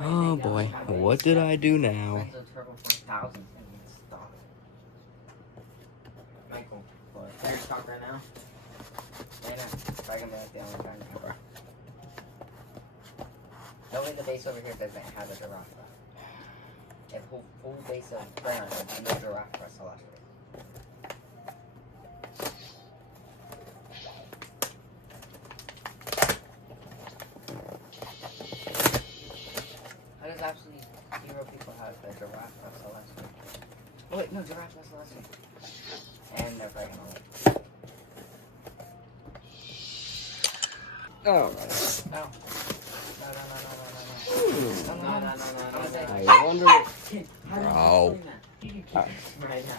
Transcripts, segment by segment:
Oh boy, what did I do now? Michael, clear stock right now. If I can be like the only guy ever. Only the base over here doesn't have a giraffe. A full base of brown and no giraffe crust last week. How does absolutely 0 people have the giraffe crust last week? Oh wait, no, giraffe crust last week. And they're breaking away. Alright. No. I wonder what... Oh. Right now.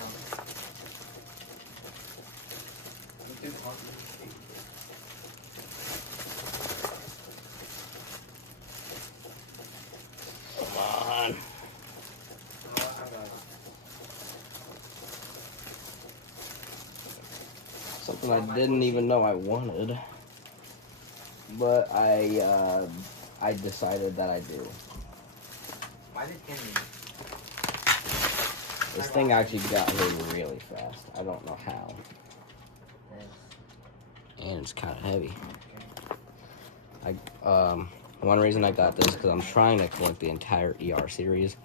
Come on. Something I didn't even know I wanted. But I decided that I do. Why did Kenny? This thing actually got here really fast. I don't know how. And it's kind of heavy. One reason I got this is because I'm trying to collect the entire ER series.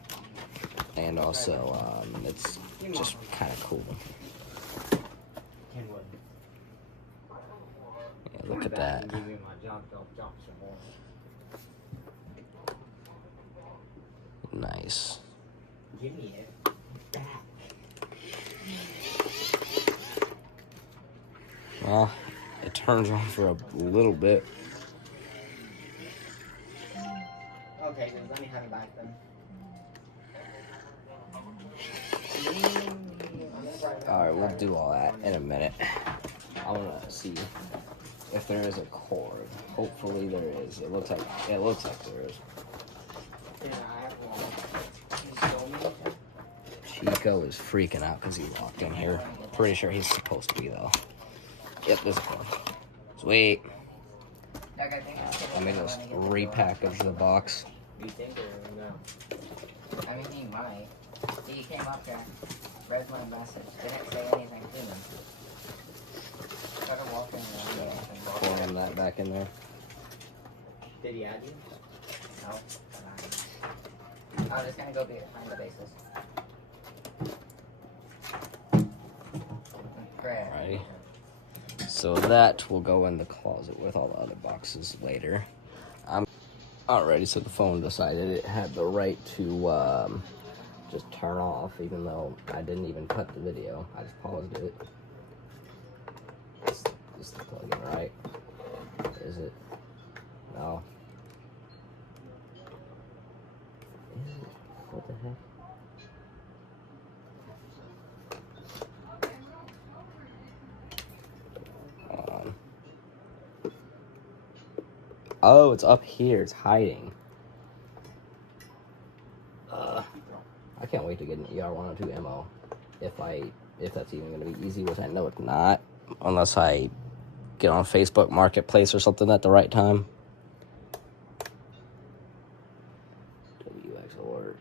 And also, it's just kind of cool. Yeah, look at that. Nice. Give me it back. Well, it turns on for a little bit. Okay, then let me have it back then. Alright, we'll do all that in a minute. I want to see if there is a cord. Hopefully there is. It looks like there is. Yeah, I have one. Chico is freaking out because he walked in here. Pretty sure he's supposed to be though. Yep, there's a cord. Sweet. Let me just repackage the box. Do you think or no? I mean, he might. He came up here, read my message, didn't say anything to me. Started walking around. Pouring that back in there. Did he add you? No. I'm just gonna go behind the bases. Alrighty. So that will go in the closet with all the other boxes later. Alrighty, so the phone decided it had the right to just turn off, even though I didn't even cut the video. I just paused it. Is the plug-in right? Is it? No. Is it? What the heck? Oh, it's up here. It's hiding. I can't wait to get an ER-102 ammo. If that's even going to be easy, which I know it's not, unless I get on Facebook Marketplace or something at the right time. WX alert.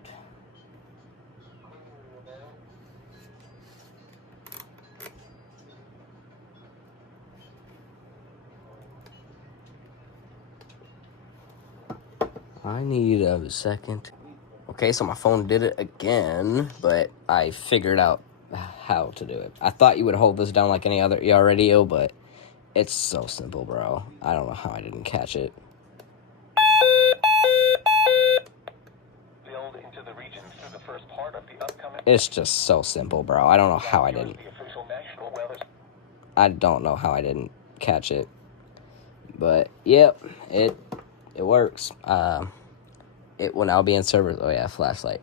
I need a second. Okay, so my phone did it again, but I figured out how to do it. I thought you would hold this down like any other ER radio, but it's so simple, bro. I don't know how I didn't catch it. Build into the region through the first part of the upcoming. It's just so simple, bro. I don't know how I didn't. I don't know how I didn't catch it. But yep, it works. It will now be in service. Oh yeah, flashlight.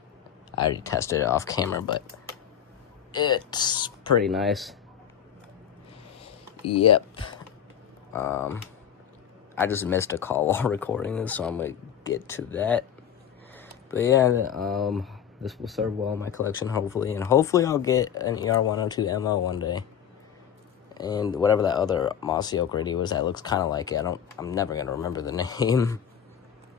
I already tested it off camera, but it's pretty nice. Yep. I just missed a call while recording this, so I'm gonna get to that. But yeah, this will serve well in my collection, hopefully, and hopefully I'll get an ER-102 ammo one day. And whatever that other Mossy Oak radio is, that looks kind of like it. I'm never gonna remember the name.